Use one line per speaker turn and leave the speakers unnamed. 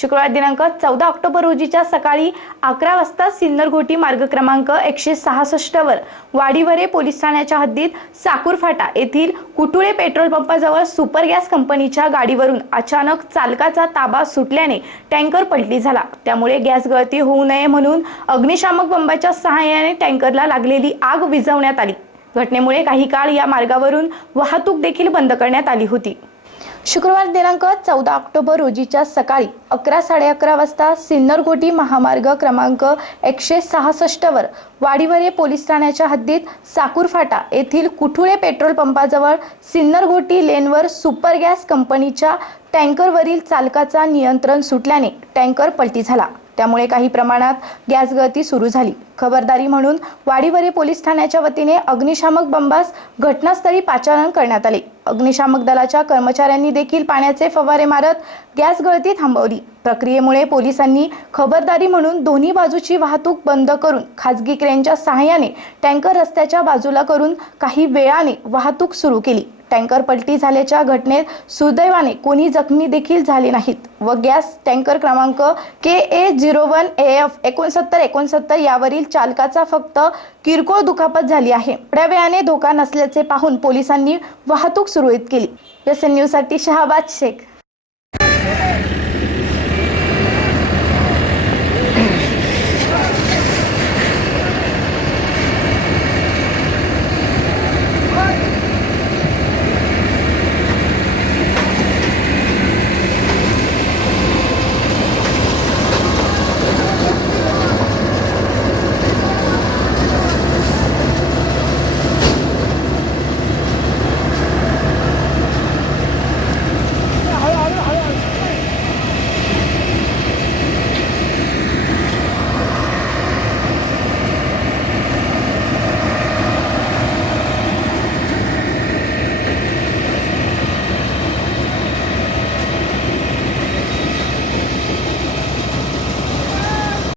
शुक्रवार दिनांक चौदा ऑक्टोबर रोजीच्या सकाळी अकरा वाजता सिन्नर घोटी मार्ग क्रमांक एकशे सहासष्टवर वाडीवरे पोलीस ठाण्याच्या हद्दीत साकूर फाटा येथील कुटुळे पेट्रोल पंपाजवळ सुपर गॅस कंपनीच्या गाडीवरून अचानक चालकाचा ताबा सुटल्याने टँकर पलटी झाला. त्यामुळे गॅस गळती होऊ नये म्हणून अग्निशामक बंबाच्या सहाय्याने टँकरला लागलेली आग विझवण्यात आली. घटनेमुळे काही काळ या मार्गावरून वाहतूक देखील बंद करण्यात आली होती. शुक्रवार दिनांक चौदा ऑक्टोबर रोजीच्या सकाळी अकरा साडे अकरा वाजता सिन्नरगोटी महामार्ग क्रमांक एकशे सहासष्टवर वाडीवरे पोलीस ठाण्याच्या हद्दीत साकूरफाटा येथील कुठुळे पेट्रोल पंपाजवळ सिन्नरघोटी लेनवर सुपर गॅस कंपनीच्या टँकरवरील चालकाचा नियंत्रण सुटल्याने टँकर पलटी झाला. त्यामुळे काही प्रमाणात गॅस गळती सुरू झाली. खबरदारी म्हणून वाडीवरे पोलीस ठाण्याच्या वतीने अग्निशामक बंबास घटनास्थळी पाचारण करण्यात आले. अग्निशामक दलाच्या कर्मचाऱ्यांनी देखील पाण्याचे फवारे मारत गॅस गळती थांबवली. प्रक्रियेमुळे पोलिसांनी खबरदारी म्हणून दोन्ही बाजूची वाहतूक बंद करून खाजगी क्रेनच्या सहाय्याने टँकर रस्त्याच्या बाजूला करून काही वेळाने वाहतूक सुरू केली. टँकर पलटी झाल्याच्या घटनेत सुदैवाने कोणी जखमी देखील झाले नाहीत व गॅस टँकर क्रमांक K A zero one A F एकोणसत्तर एकोणसत्तर यावरील चालकाचा फक्त किरकोळ दुखापत झाली आहे. थोड्या वेळाने धोका नसल्याचे पाहून पोलिसांनी वाहतूक सुरळीत केली. एस एन न्यूजसाठी शहाबाद शेख.